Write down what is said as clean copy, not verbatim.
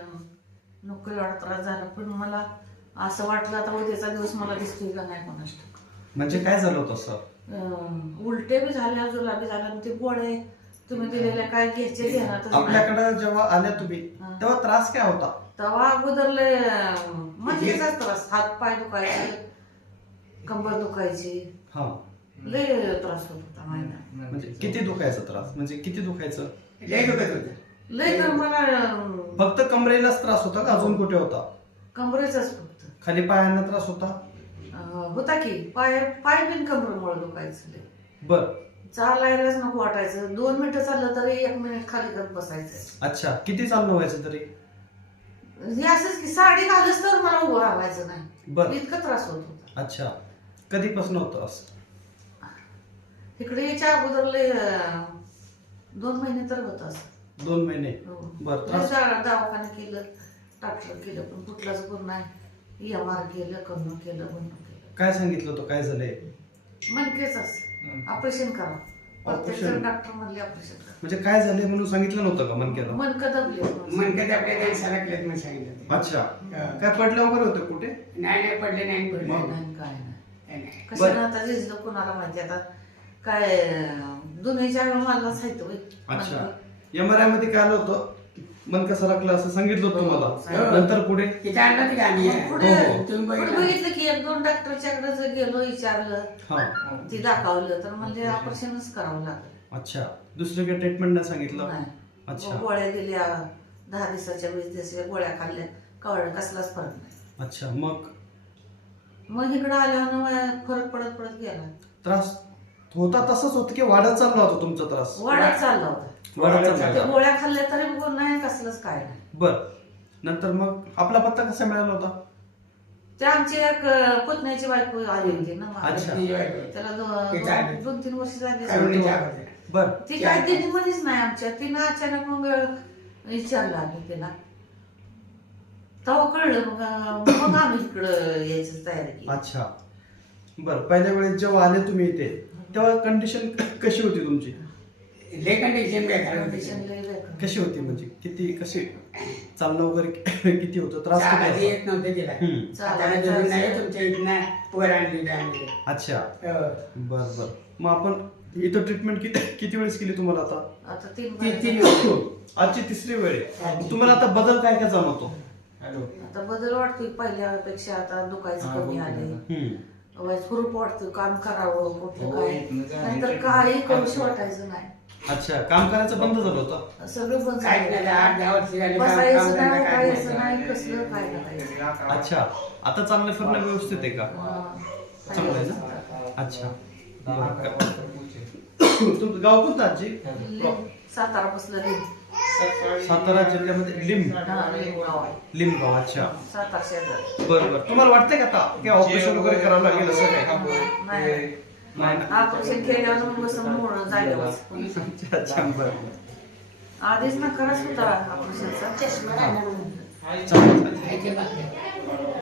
नको एवढा त्रास झाला, पण मला असं वाटलं आता उद्याचा दिवस मला दिसतोय का नाही कोणास ठाऊक. म्हणजे काय झालं होतं सर? उलटे बी झाल्या, जुलाबी झाल्या, आणि ते गोळे तुम्ही दिलेल्या काय घ्यायचे घेणार. आपल्याकडे जेव्हा आल्या तुम्ही तेव्हा त्रास काय होता? तेव्हा अगोदर म्हणजे त्रास, हात पाय दुखायचे, कंबर दुखायची, हा लय त्रास होत होता महिना. म्हणजे किती दुखायचा त्रास? म्हणजे किती दुखायचं? लय तर मला फक्त कमरेलाच त्रास होता का अजून कुठे होता? कमरेचाच फक्त खाली पायांना त्रास होता? होता की पाय पाय बिन कमरेमुळे दुखायचं लय. बर. चालायलाच नको वाटायचं. 2 मिनिटं चाललं तरी 1 मिनिट खाली करत बसायचं. अच्छा, किती चालणं व्हायचं तरी? हे असंच की साडी घालच तर मला उभं राहायचं नाही, बर. इतका त्रास होत होता. अच्छा, कधीपासून होतं असं? इकडे याच्या अगोदर लय 2 महिने तर होत असं. 2 महिने? हो. बर. त्रास दवाखाना केलं, डॉक्टर केलं, पण कुठलाच पण नाही. EMR केलं, करणं केलं, बंद केलं. काय सांगितलं होतं? काय झालंय? मनकेच ऑपरेशन करा. ऑपरेशन? डॉक्टर म्हणले ऑपरेशन करा. म्हणजे काय झालंय म्हणून सांगितलं नव्हतं का मनक्याला? मनकं दबले. मनकं आपल्याला सरकलेत म्हणून सांगितलं. अच्छा, काय पडलं वगैरे होतं कुठे? नाही पडले नाही. मग? नाही काय नाही. नाही. कशाला आता झिजलं कोणाला माहिती. आता काय दुनियाच्या मला साहित्य होय. अच्छा, MRI मध्ये काय आलं होतं? मनका सरकलं असं सांगितलं होतं तुम्हाला. नंतर पुढे? तिथे आणलं की आम्ही. पुढे हो. तुम्ही पुढे बघितलं. बघितलं की 1-2 डॉक्टरच्याकडे गेलो, विचारलं, हा. ती दाखवलं तर म्हणजे ऑपरेशनच करावं लागलं. अच्छा, दुसरं काही ट्रीटमेंट नाही सांगितलं? नाही. अच्छा. गोळ्या दिल्या 10 दिवसाच्या 20 दिवसाच्या गोळ्या खाल्ल्या, कळलं कसलाच फरक नाही. अच्छा, मग इकडं आल्यावर फरक पडत पडत गेला. त्रास होता तसंच होतं की वाढत चालला होता तुमचा त्रास? वाढत चालला होता. वाढत चालला ते होता. गोळ्या खाल्ल्या तरी नाही, कसलंच काय नाही. बर. नंतर मग आपला पत्ता कसा मिळाला होता? ते आमची एक पुतण्याची बायको आली होती ना मागे. अच्छा. ते त्याला काय? 2-3 वर्ष झाली. करुणीच्या आवडते. बर. ती काय दिली म्हणीच नाही आमच्या. तिनं अचानक मग विचारलं आम्ही तिला, तेव्हा कळलं. मग आम्ही इकडं यायची तयारी केली. अच्छा, बर. पहिल्या वेळेस जेव्हा आले तुम्ही इथे तेव्हा कंडिशन कशी होती तुमची? लय कंडिशन बेकार होती. कंडिशन लय बेकार. कशी होती म्हणजे किती कशी चालणं वगैरे किती होतं? त्रास किती आधी होता? येत नव्हते तिला. आता जरूर नाही तुमच्या इथनं पोर आणली आम्ही. अच्छा, हो. बर बर. मग आपण इथं ट्रीटमेंट किती वेळेस केली तुम्हाला आता? आता 3 तीन आजची 3री वेळ आहे. तुम्हाला आता बदल काय काय जाणवतो? आता बदल वाटतोय पहिल्यापेक्षा. आता दुखायचं कमी आले, हुरूप वाटतं, काम करावं कुठलं काय, नाहीतर काही करूशी वाटायचं नाही. अच्छा, काम करायचं बंद झालं होतं? सगळं बंद काय झालं. नाही 8-10 वर्ष झाली. बसायचं नाही, खायचं नाही, कसलं काय करायचं. अच्छा, आता चालणं फिरणं व्यवस्थित आहे का? चांगलं आहे ना? अच्छा, बरं. तुमचं गाव कोणतं आजी? सातारा बसलं सातारा जिल्ह्यामध्ये लिमगाव. अच्छा, सातारा शेजार. बरं बरं. तुम्हाला वाटतंय का आता की ऑपरेशन वगैरे करावं लागेल असं काय? नाही, नाही ना? ऑपरेशन केल्यावर मग बसून मोडून जायला. अच्छा, बरं. आधीच नकारच होता ऑपरेशनचा. चालेल. खायचे बाकी.